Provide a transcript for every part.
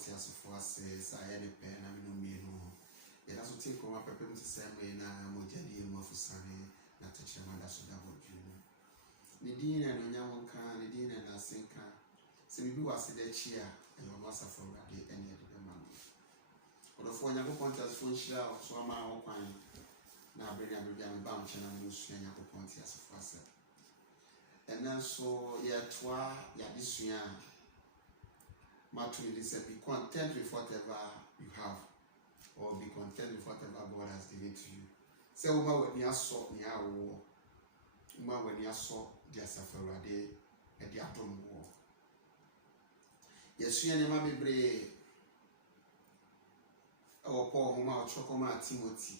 te as for says I any pen I mean no. It has to take on my pepper to say me na mojadi mo for sunny not to chairman that should have you. Nidine and Yamonka, Nidine and Asinka. So we do as the chair and your master for the end of the man. Or the phone you point as phone shell, so am I all fine. Now bring a medium bunch and I'm using your point as for us. And then so, yeah, twa, yeah, this year. Matthew said, be content with whatever you have, or be content with whatever God has given to you. Say, when you saw near war, when you saw their sufferer day and the atom war. Yes, you never be brave. Our poor Homa Chocoma Timothy.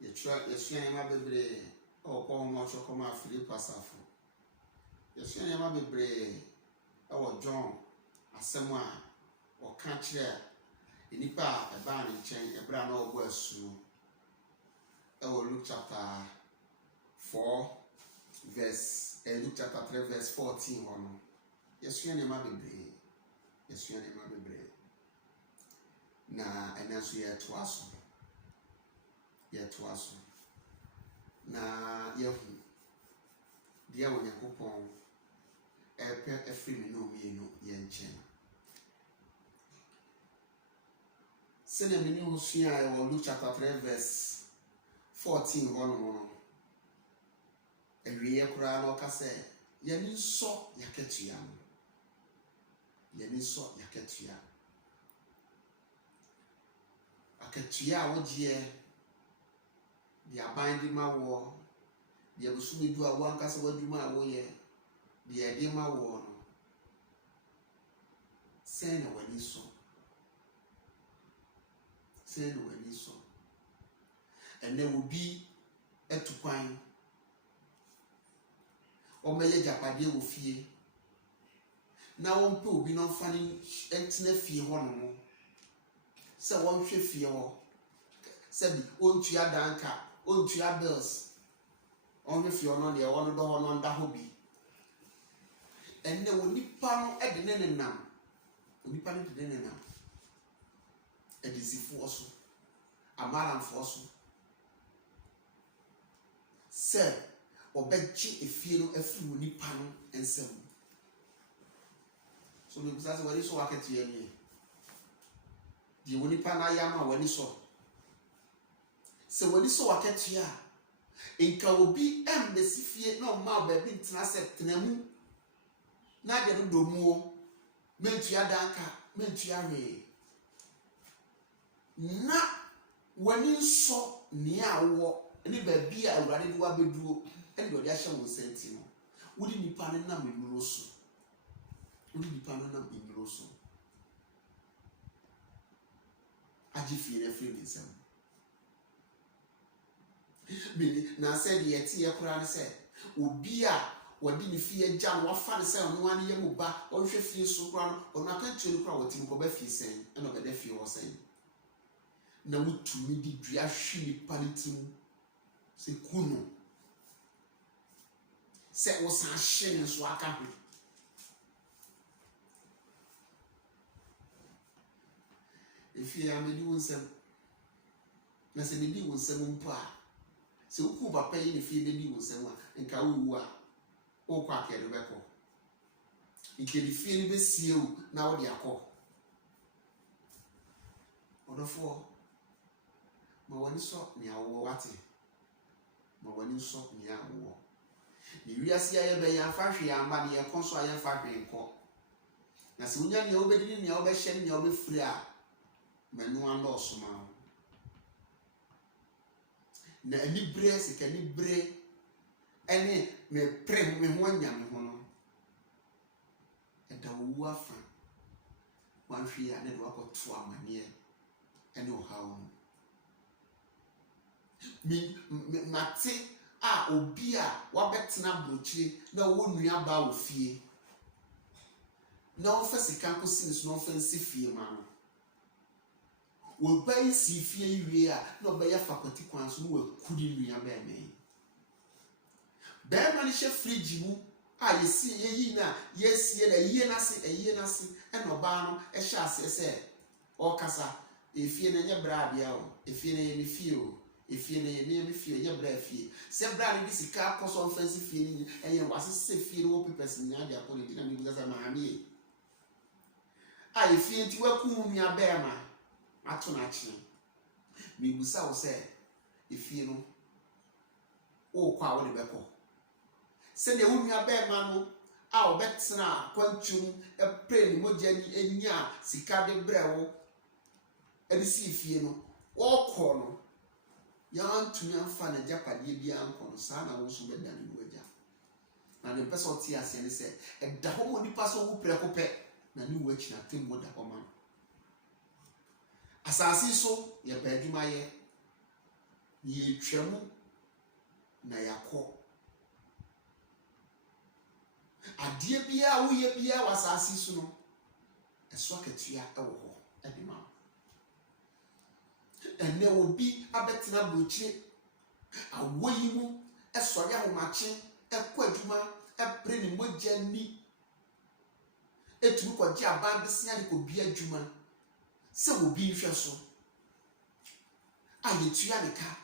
Yes, you never be brave. Our poor Homa Chocoma Philippa Safo. Yes, you never be brave. Our John. Asema or catch there. Inipa a ban in chain, a brand old words. Luke chapter 4, verse, Luke chapter 3, verse 14. Yes, you never be brave. Yes, you never be brave. Na, and that's here to us. Here to us. Na, yehu. Dear when you coupon. A free no me no yen chain. Send a minimum share or Luke chapter 3, verse 14. A real crown or casse. Yanin saw Yaketian. Yanin saw Yaketia. Aketia, what year? They are binding my war. They will soon do a one castle what you my way. The idea my war. Send when you saw. Send when you saw. And there will be a to pine. Or may a japade will fear. Now one pool be not funny and fear one more. So one fear. Said, own to your danka, own to your bills. Only if you're not the one on that hobby. And there will be panel at the name now. Will be panel to the name now. A dizzy force. A madam force. Sir, or bet you if you know a few nip panel and seven. So that's what you saw at the end. The only panel yama when you saw. So when you saw a cat here, in Kawobi and the Sifia no more baby Tnaset Tnemu. Nadia do more, meant to your danka, meant to your way. Na when you saw near war, and if baby I already do a bedroom, and your dasher will send you. Wouldn't be panenam in Rosso? Wouldn't be panenam in Rosso? Ajifine Freemason. Now said the Etia Quran said, Ubia. What didn't fear jam, what father said on 1 year muba, or if you feel so ground, or not to the crowd, what you be saying, and over the fear was saying. Now, to me, the Driashi Palitum say Kuno. Set was a shame and swaka. If you are doing some, I said, the deal was 7 pa. So, who are paying if you did was 7 and Kawa. O kwa ke rebeko ike di fie ni be sie o na wo de akọ odofo ma wani so ni awo wate ma wani so ni awo ni wiase ya be ya fa hwe ya ma ni ya konso ya fa hwe nko na se unya ni obedi ni obe hye ni obe firi a manu ando osoma na ani bre se ka ni bre ene me pre me ho anya me ho no eda wo afa wan hwe ya ne do akoto amane ene o hawo mi mate a obi a wabetena brochire na wo nua ba wo fie na wo fa sika kosi ne so no fa nsi fie ma no wo ba isi fie yiwe a na obeya fakwati kwan so no wa kudi nua ba me. Bear man she fridge mu you see ye na yes ye na ye na si and oba no e sha se o kasa efie na nye bra bia o efie na ye fie o efie na ye me fie ye bra fie se bra ni sika koso offense fie ni enye wase se fie no papers ni ade akọ ni na me buza ma ami efie nti wakum nua be ma ato na kye me busa wo se efie no o kwa wo de beko se de unua be ma no a obetena kwantum e pray ni mogya ni enya sika de brewo e si fie no wo kọ no ya antumi amfa na japade bia anko no saa na wo so be dan no agya na ne pese oti ase ne se e da ho mo nipa so wo preko pe na ni wo achi na temmo da ho ma asase so ye ba adwuma ye ye twam na yakọ adie bia wo ye bia wasase so no eso akatua e wo ho e di ma ene obi abetena brochire awoyi mu esori ahomache ekọ adwuma epre ni mogya ni eturu kwaje aban besia de ko bi adwuma se obi nhwe so ayetua ne ka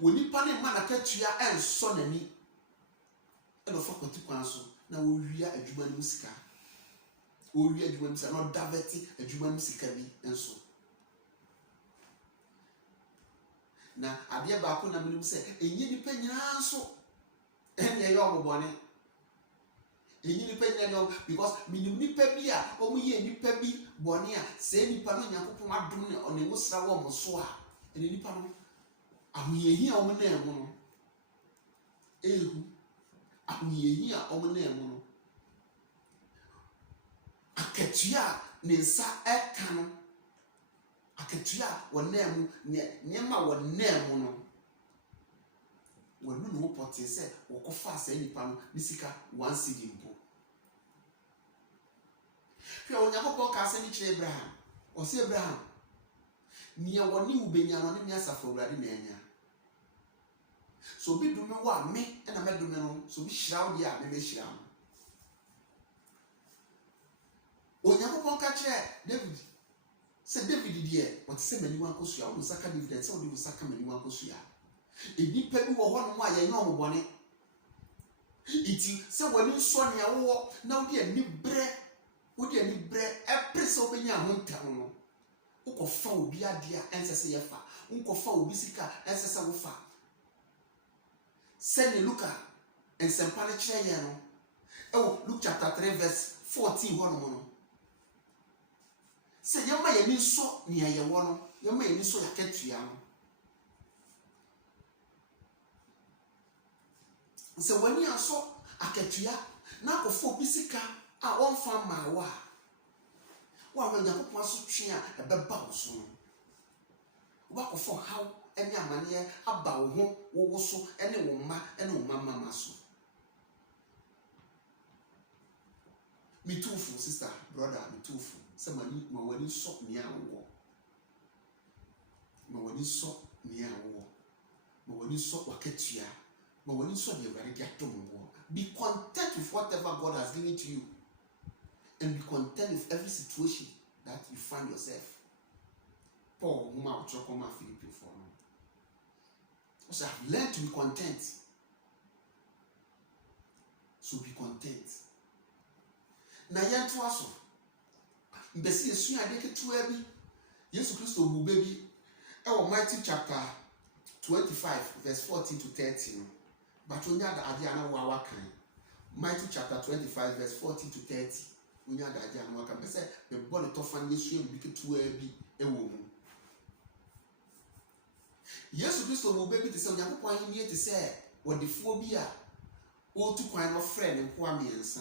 wonipa ne ma na katua enso nani eno fa kwati kwan so na wo wia adwuma no sika wo wia adwuma no sika no daveti adwuma no sika bi enso na ade ba ko na menim se enyi nipa nyina so ene ye obobone enyi nipa nyina no because minim nipa bi a omo ye nipa bi bone a se nipa no Yakobon adom ne one wosra wo mo so a ene nipa no ahoyehi a omo na emu no ehu ahoyehi a omo na emu no akatua ne nsa eka no akatua wonam nyema wonam no wonu no pote se wokofa asa nipa no nisika 1 cedi mpo hwe Onyankopon ka ase ni kire Abraham o se Abraham niye woni ubenya no ne mi asafo Awurade na anya so bi dume wa me na me dume no so bi hirawo dia me be hirawo Onyankopon ka kire David se David die what se mani wan kosua wo saka David se wo de saka mani wan kosua enipa bi wo ho no a ye nya omobone iti se woni nso ne wo na wo de ani bre epre so benya ho ntam no wo fa obi ade a ensese ye fa wo fa obi sika ensese wo fa se ne Luka ensempa ne kire ye no Luke chapter 3 verse 14 ho no se yema ye ni so ne ye wo no yema ye ni so yakatua no se wani aso akatua na akofo bisika a wonfa maawa wa Yakobon aso twe a ebeba wo so no wa akofo haw ene amane aba wo ho wo so ene wo mma ene wo mama so mitufu sister brother mitufu se mani ma wani so ne awo ma wani so ne awo ma wani so wakatua ma wani so de Awurade atom wo be content with whatever God has given to you and be content with every situation that you find yourself. Paul whom I will talk about Philippians for now. So I've learned to be content. So be content. Na yentu aso mbesi esu ade ketua bi Yesu Kristo bu baby e wo Matthew chapter 25 verse 14 to 30 no but onya da ade ana wa wakan Matthew chapter 25 verse 14 to 30 onya da ade ana wakan be se be bole to fan Yesu bi ketua bi e wo mu Yesu Kristo bu baby te se Onyankopon ahi ni te se wodefo bi a o tu kwan no friend nko amiensa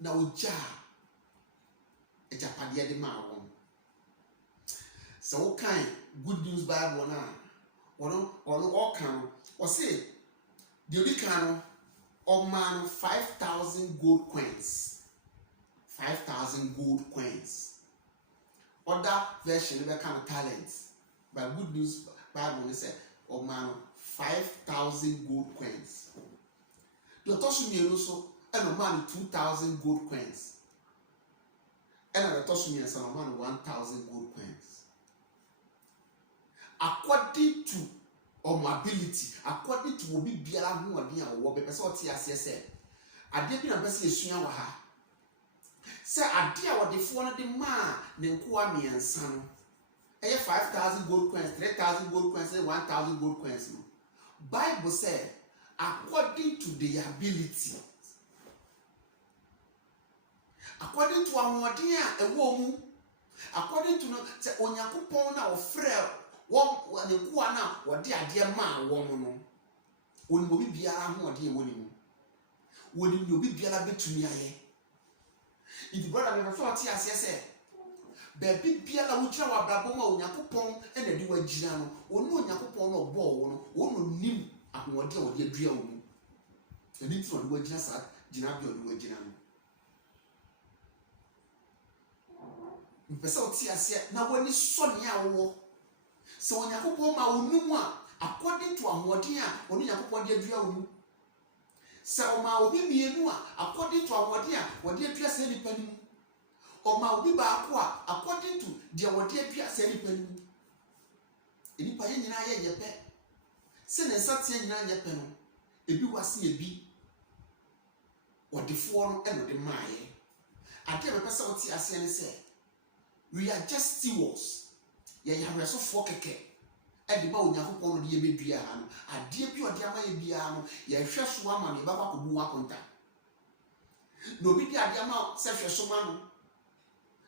na oja ejapade de ma won so kan good news Bible na ono all kan o say the only kan o man 5,000 gold coins 5,000 gold coins other version be kan talents but good news Bible say o man 5,000 gold coins Your tosu mienu so and man 2,000 gold coins. And the tosu mienu so man 1,000 gold coins. According to ability, according to obi biara hu odi a wo be pese o ti ase se. Ade bi na pese esua wa ha. Se ade a wodefo no de ma ne nkoa miensa no. Eye 5,000 gold coins, 3,000 gold coins, 1,000 gold coins no. Bible said according to their ability. According to ahodi a ewo mu. According to no se Onyankopon na ofrɛ won ne nkoa na wode ade ma won no. Woni obi biara ho ode ewo ni mu. Woni obi biara betumi aye. If brother me for ti ase se baby biara wo kira wa brabo ma Onyankopon na de wa gira no onu Onyankopon no obo wo no onu nim ahode a wode adua wo mu eni tro de wa gira sa gira bi ode wa gira no mpesa o ti ase na woni so ne a wo se Onyankopon ma onu mu a according to ahode a onu Onyankopon de adua wo mu se o ma obi mienu a according to ahode a wode adua se nipa ni mu o ma obi ba ko a according to de wode adua se nipa ni mu enipa ye nyina ye yepe se ne nsatie nyina yepe no ebi wase ebi odefo no eno de maaye ade be pesa oti ase ne se we are just stewards ye yahweso fo keke e de ba Onyankopon no de ye bedua ha no ade bi ode ama ye bia no ye hwe so ama ne ba ko bu akonta no bi de ade ama se hwe so ma no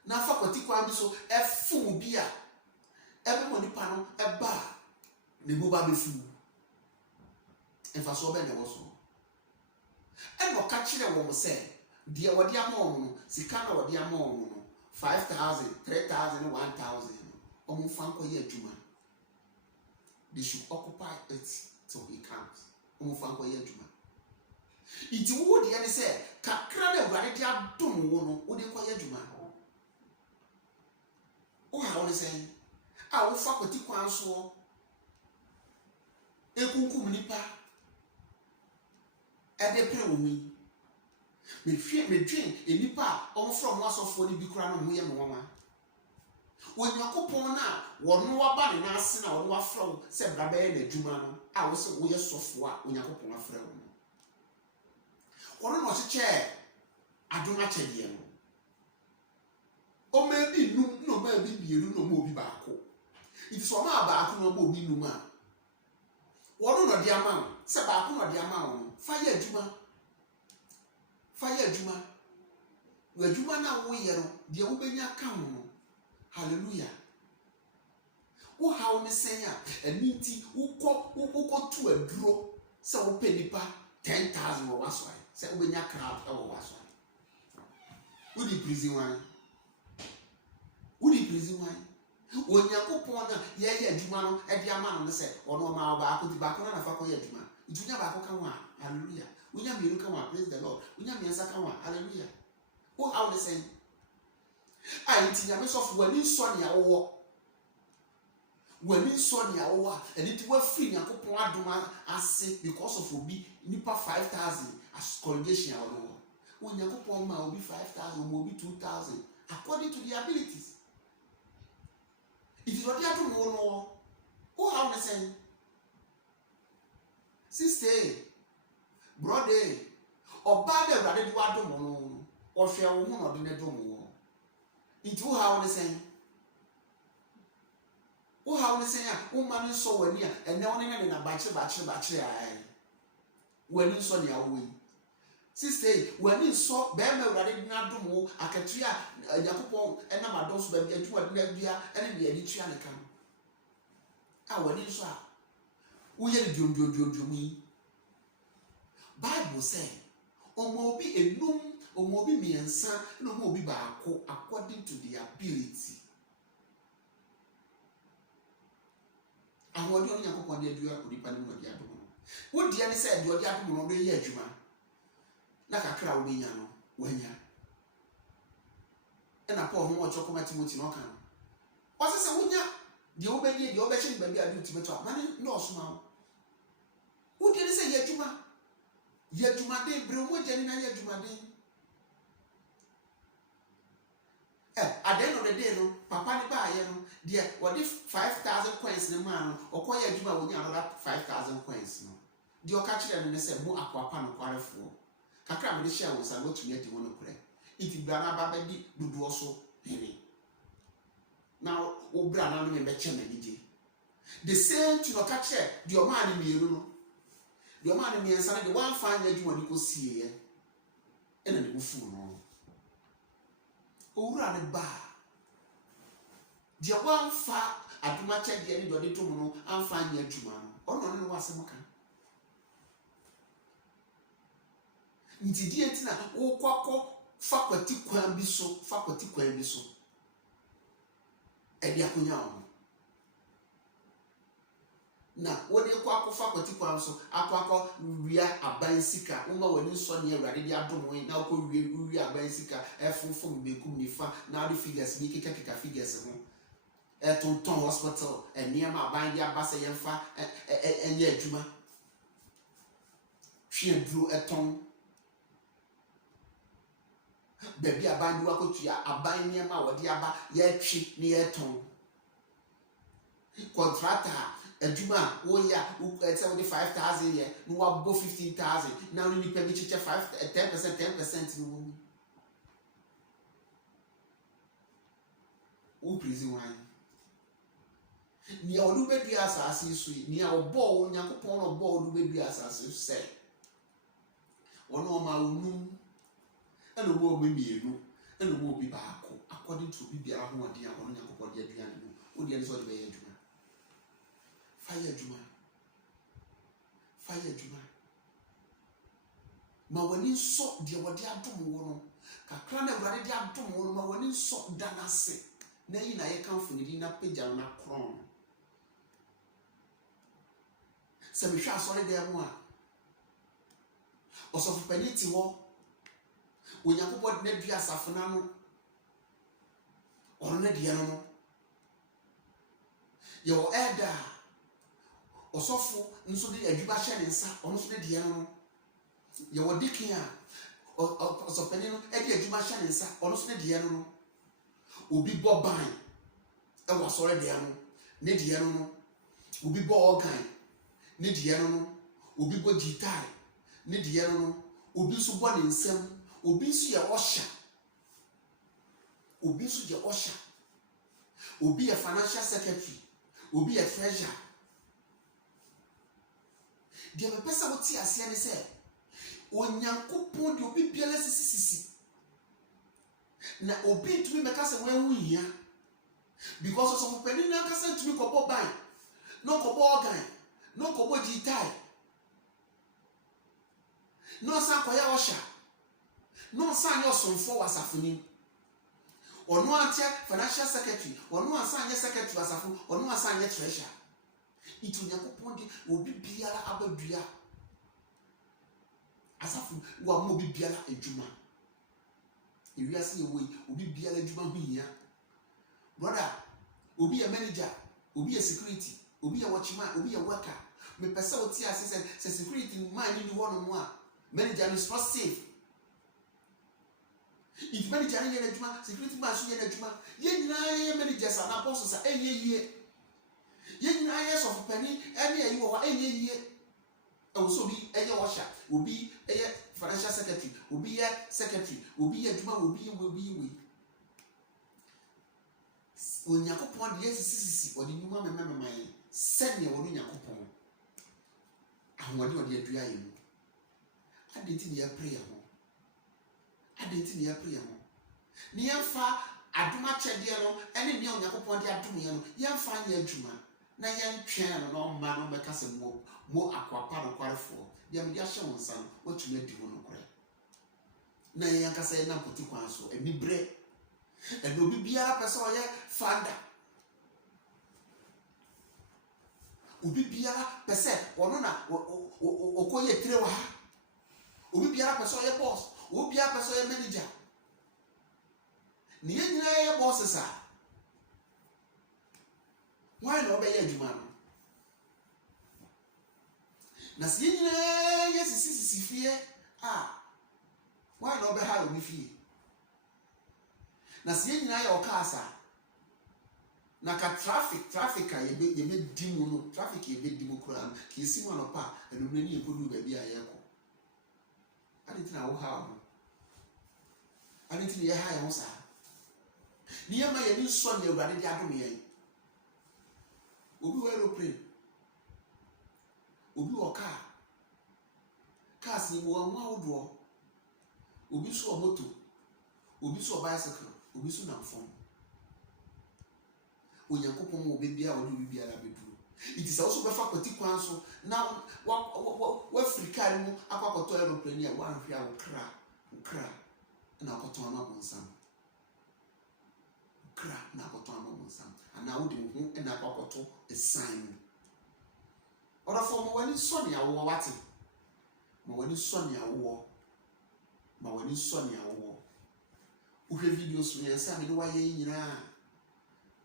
na fa kwati kwa bi so e fu bi a ebe mo nipa no e ba ne bo ba be fu enfa so be ne wo so e no ka kire wo mo se de wode ama wo no sika na wode ama wo no 5,000 3,000 1,000 omo fa nko ye adwuma they should occupy it till he comes omo fa nko ye adwuma iti wo de ne se kakra na Awurade de adom wo no wo de ko ye adwuma o ha woni say a wo fa kwati kwan so ekunkum nipa e de pre wo mi me dwen enipa on from wasofo ni bi kura no ho ye me wanwa Onyankopon na wono waba ne nase na wono wafra wo se bra be na adwuma no a wo se wo ye sofo a Onyankopon afra wo no wono no cheche adoma chede no o ma bi nu no ma bi bielu no ma obi ba ko it so ma ba ko no ma obi nu ma wono no de ama se ba ko no de ama wo fa ye adwuma wadwuma na wo ye no de wo benya ka ho no hallelujah wo ha wo mesen a aninti wo tu aduro se wo pe nipa 10,000 wo waso ai se wo benya crowd e wo waso ai wo di prison wan Onyankopon na ye adwuma no e de ama no se ono ma ba ko di ba ko na fa ko ye adwuma itunya ba ko ka ho hallelujah unya miru ka ho praise the Lord unya miensa ka ho hallelujah wo how they say ai ti nyame so fo wani so ne awo and it wa free Nyankopon adoma ase because of obi nipa 5,000 as congregation awo Onyankopon ma obi 5,000 obi 2,000 according to their abilities. It is what you have to know. Who have the same? Sister, brother, or bad rather do I don't know, or share woman or dinner don't know. It will have the same. Who have the same? Woman is so near, and no one in a bachelor. When you saw your way. Sister, when you saw Bama rather not do more, I can try Yakupon and my dose baby and 2 and the edition come. I when you saw we had do me. Bible say, O mobi a noom, O mobi me and son, no mobi bako according to the ability. And what do you upon the idea of the panel of the Adamo? What the other said, you are the Adamo of the year, Juma. Na kakra wo benya no wanya na Paul ho ocho koma Timothy no kan o se wonya de wo benya de wo bechi ba bia du Timothy ma ne no so ma wo de se ye adwuma Ye Jumade, Brumo Janina Jumade. At the end of the day, no, Papa Niba, dear, what if 5,000 coins in a man, or Koya Juma will another 5,000 coins? No. The Okachi and they said, Mo Aquapan quarter for. Kakram the share was a lot to get to one of prayer. It is Brana Baby, do also penny. Now, O Brana and Betchaman, the same to Okachi, the man in the room. The man in the answer, the one fine that you want to go see, and then go fool. Owura ne ba dia wan fa aduma chede ne dode to no amfa anya aduma no ono ne wasem kan nti die ntina wo kwakọ fakwati kwan bi so e dia konya ho na woni kwakọ fakwati kwan so akwakọ wia aban sika woma wani so ne awurade dia dom we na akọ wia aban sika efofom bekum nifa na ade figures ni keka figures ho etonton hospital eniama aban dia ba se yemfa enye adwuma hwe duro eton bebi aban duwa kotua aban niama wodi aba ye twi ne ye ton contractor adwuma wo ya it's 5,000 here no wa bo 15,000 now you need to check 10% no wo prison why ni odu be dua asase so ni a obo wo Yakobon no obo odu be dua asase se wono ma onum eno bo be mienu eno bo bi baako according to bi bia ho ade a wono Yakobon de aduane no wo de so de be adwuma fire juma ma wani so de wode adom wo no kakra na awurade de adom wo no ma wani so danase na yi na ye kanfo ni na pagya na kron se me hwa asore de mu a osofu paniti wo Yakobon na dua asafo na no ono na de no yo elder osofu nso de adwuma hye ne nsa ono so de de no ye wodikin a osofani no e de adwuma hye ne nsa ono so de de no obi bo ban e wo sore de no ne de no obi bo organ ne de no obi bo guitar ne de no obi so bo ne nsam obi so ye osha obi ye financial secretary obi ye treasurer dia me pesa woti ase ne se Onyankopon de obi biala sisi na obi tumi meka se wan hu hia because of penny na kasa tumi kobo ban no kobo organ no kobo gitai no san koya osha no san yo sonfo wasafuni ono ante financial secretary ono asan ye secretary wasafu ono asan ye treasurer itu Yakobon de obi biara abadua asafu wa mo obi biara adwuma ewiase ye obi biara adwuma hu hia brother obi ye manager obi ye security obi ye watchman obi ye worker me pesa oti ase se security man ni wono mo a manager is not safe if manager ni ye adwuma security man so ye adwuma ye nyina ye managers na boss sa eyeye ye nyina ye so penny ene ayi wo enye yie so bi eye washa obi eye financial secretary obi ye secretary obi ye adwuma obi we Yakobon de sisi odi nyuma mememaye sene wo Yakobon ahwode odi adua ye mu adenti ne ya prayer ho ne yemfa aduma chede no ene ne Yakobon de adum ye no yemfa nya adwuma na yentwen no ma no meka se mo akwapa no kwarefo dia me dia hye wonsa no watumi adi ho no kore na yenkasa ye na poti kwan so enibre eno obi biara pese oye founder obi biara pese ono na okoye trewa obi biara pese oye boss obi biara pese oye manager ni nyina ye boss sa why no be ye adwuma no Na sɛ nyina yɛ sisi fie why na ɔbɛha obi fie na sɛ nyina yɛ ɔkaasa na ka traffic a yɛbɛdi mu no traffic yɛbɛdi mu koraa no ka esi mu anɔpa anumere ne yɛkɔdu baabi a yɛkɔ ade nti na woha ho ade nti na yɛha yɛn ho saa ne yɛma yɛni nsɔ ne Awurade de adom yɛn obi wɔ aeroplane obi wɔ cars ni wɔ ho ahodoɔ obi so wɔ moto obi so wɔ bicycle obi so nam fam Onyankopɔn mo bebia wɔde bibia la beduro iti sɛ wo so bɛfa kwati kwan so na wa Africa mu akɔkɔtɔ aeroplane a wanhwe a wo kra na akɔtɔ ama bonsam na akɔtɔ ama bonsam ana wo de wo ho na akɔkɔtɔ esan mu ɔrɔfo mo wani sɔ ne awo wate mo wani sɔ ne awo ma wani sɔ ne awo wohwɛ videos no yɛn sɛ me ne wayɛ nyinaa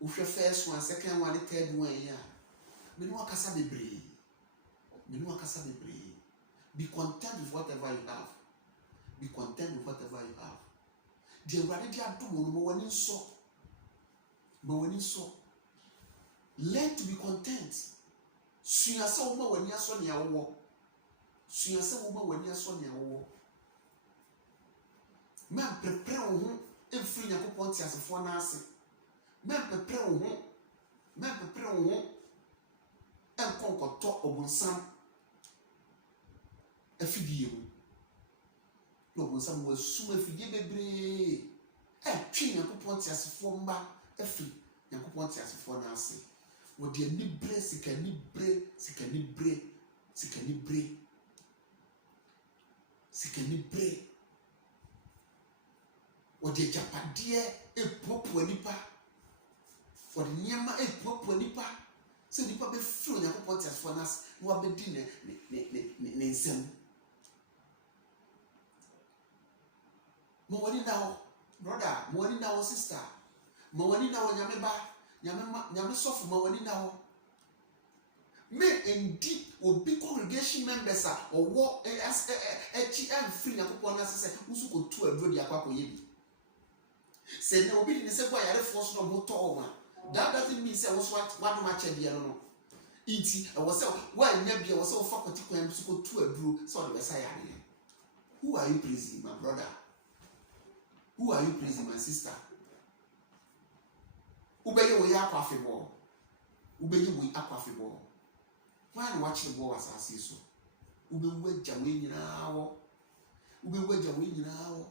wohwɛ first one second one third one ya me ne wakasa bebree be content with whatever you have the Awurade de adom no ma wani sɔ learn to be content sua sɛ wo ma wani asɔ ne awo man prepare wo ho emfiri Nyankopɔn te asefoɔ na ase man prepare wo ho enkonkɔtɔ obonsam afidie mu no obonsam wo asuma afidie bebree twi Nyankopɔn te asefoɔ mba afiri Nyankopɔn te asefoɔ na ase wo de anibre sikanibre wɔde japadeɛ epuapua nipa wɔde nneɛma epuapua nipa sɛ nipa bɛfiri Onyankopɔn te asefoɔ n'ase na wabɛdi ne nsɛm ma wani na hɔ brother ma wani na hɔ sister ma wani na hɔ nyame ba nyame sɔfo ma wani na hɔ me endi obi congregation members a ɔwɔ ɛkyi ɛmfiri Nyankopɔn n'ase sɛ wusu kotu aduro de akɔyɛ bi sɛ na obi ne sɛ bɔ ayarefoɔ so na ɔmo tɔɔ ma that doesn't mean sɛ wɔso wadom akyɛ bia no iti ɛwɔ sɛ wanya bia wɔ sɛ wɔfa kɔti kwan so kotu aduro sɛ ɔde bɛsa yareɛ who are you praising my brother who are you praising my sister wobɛyɛ wo yɛ akɔ afebɔɔ why na wakyere bɔ wasase so wobɛwu agya wo nyinaa wɔ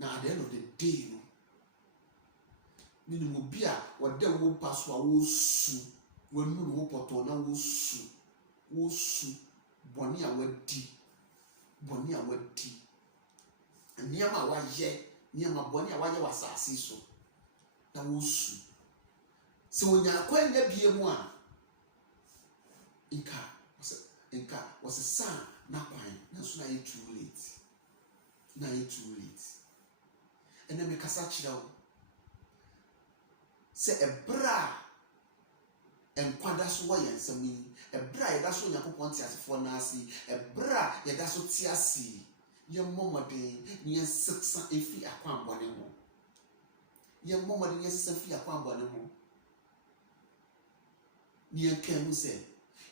na at the end of the day no minimum bi a wɔda wo pa so a wosu wanu no pɔtɔ na wosu bɔne a wadi nneɛma a wayɛ nneɛma bɔne a wayɛ wasase so na wosu sɛ wonya kwanya bie mu a nka wɔsesa na kwan na so na yɛ too late ɛna me kasa kyerɛ wo sɛ ɛbra enkwada so wɔ yɛn nsɛm yi ɛbra yɛda so Nyankopɔn te asefoɔ na ase ɛbra yɛda so te ase yɛn mmɔmɔden ne yɛn seksa efi akwanbɔne ho yɛn mmɔmɔden yɛn seksa fi akwanbɔne ho ne yɛn kan mu sɛ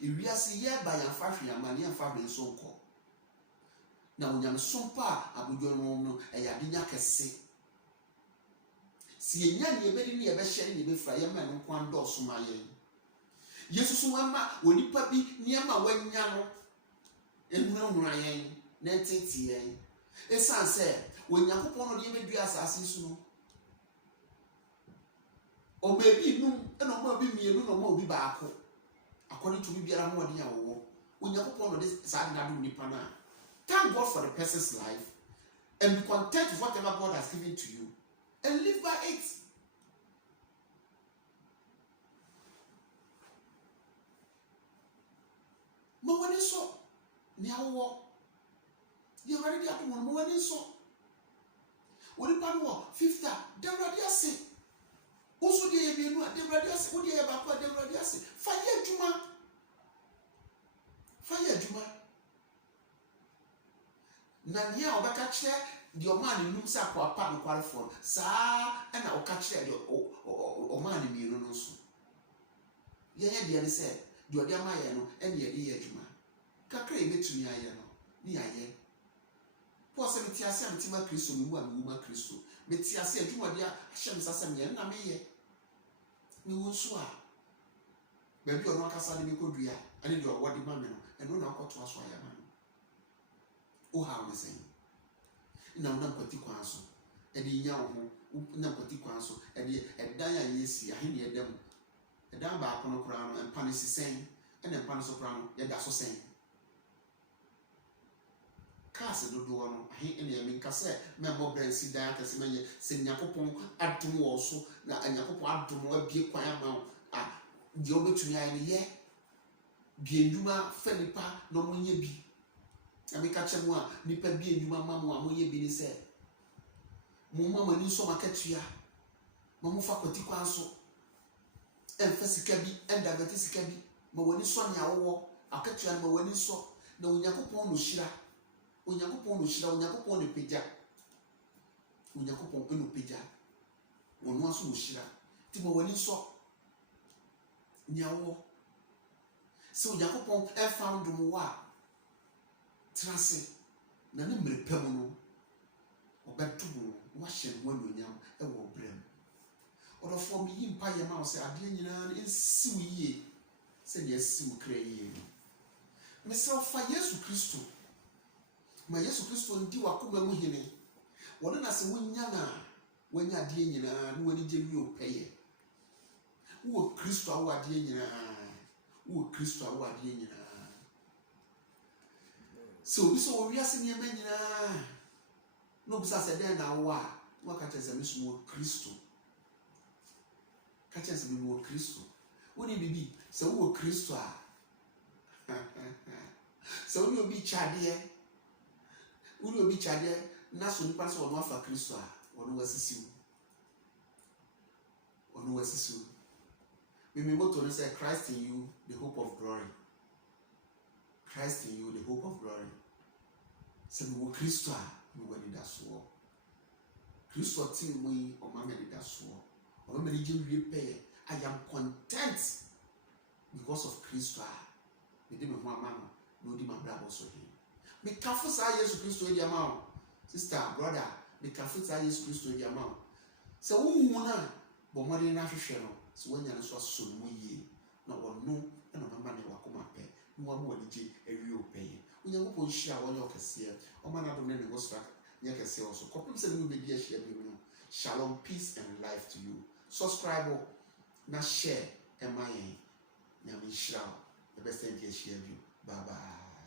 ewiase yɛba yɛn fa hwe ama ne yɛn fa hwe nso nkɔ na onyame sompa abodwo no ɛyɛ ade nya kɛse si yɛnya ne yɛbɛdi ne yɛbɛhyɛ ne yɛbɛfira yɛma no kwan dɔɔso ma yɛn yesu so ama onipa bi nneɛma wanya no enunahuna yɛn na ɛtete yɛn esan sɛ Onyankopɔn no de yɛbɛdua asase so no ɔma ebi num ɛna ɔma obi mmienu na ɔma obi baako according to biara ho ɔde a wɔwɔ Onyankopɔn no de saa de adom nipa na thank God for the person's life and be content with whatever God has given to you and live by it. Ma wani so ni awo ye wari dia to ma wani so woni pa no 50 dawrade ase oso de ye bienu a dawrade ase wo de ye ba ko dawrade ase fa ye adwuma Fire adwuma. Na nia obaka kire the man num sa kwa pa no kware for saa na oka kire the o man mi no no so. Ye de ne se the ode ama ye no ene ye de adwuma. Kakra e betumi aye no ni aye. Po se meti ase amtima Kristo mu a mu ma Kristo. Meti ase adwuma de a hyem sasem ye na me ye. Me wo so a baby ono akasa de me kodua ane de o wode ma me no eno na akoto aso aya ma no. O ha we say na una kwati kwan so e de nya wo ho na kwati kwan so e de edan ya yesi ahe ne edam edan ba kono kura no empa ne sisen e na empa no so kura no ye da so sen kaase do do no ahe ene ya minka se me mo bransi dan akase menye se nyakopon adom wo so na nyakopon adom abie kwan ama a de obetumi aye ne ye bienduma fanipa no monye bi amika chemu a nipa bi enjuma mamu a monye bi ni se mo mama ni so makatua mo mo fa kwati kwan so emfa sika bi enda beti sika bi ma woni so ne awo akatua ma woni so na Onyankopon no hira Onyankopon ne peja Onyankopon no peja wonu aso no hira ti ma woni so nyawo se Onyankopon e found mo wa trase na ne mrepam no obetubu wa hye no anyonyam e wo brem odofo mi yimpa ye ma wo se ade nyina na ensiw yie se ne asiw kra yie me se fa Yesu Kristo ma Yesu Kristo ndi wakoma mu hene wona na se wonya na wanya ade nyina na woni je mi opeye wo Kristo awo ade nyina wo Kristo awo ade nyina so bi so wi ase ne ma nyina no bisa se den na wo a waka tese me so Kristo ka tese me wo Kristo woni bibi se wo Kristo a se woni obi chade na so nipa so ono afa Kristo a ono wasisiu me moto no say Christ in you the hope of glory. Christ in you the hope of glory. Se me wo Kristo a me wani da so Kristo ti mo yi o ma me da so o ma me je wie pay. I am content because of Kristo a me de me ho ama no di ma bra bo so he me kafo sa Yesu Kristo e ama o sister brother me kafo sa Yesu Kristo e ama o se wo hu na bo mo de na hwehwe no se wanya no so so mo yi na wonu na mama ne wakoma pe no am wani je awie opey Onyankopon hia wonye okese o ma na do ne ne go strike nye kese also kopim se no be di ahia bi no. Shalom, peace and life to you. Subscribe na share emayen nyame hira the best thing ahia bi. Bye bye.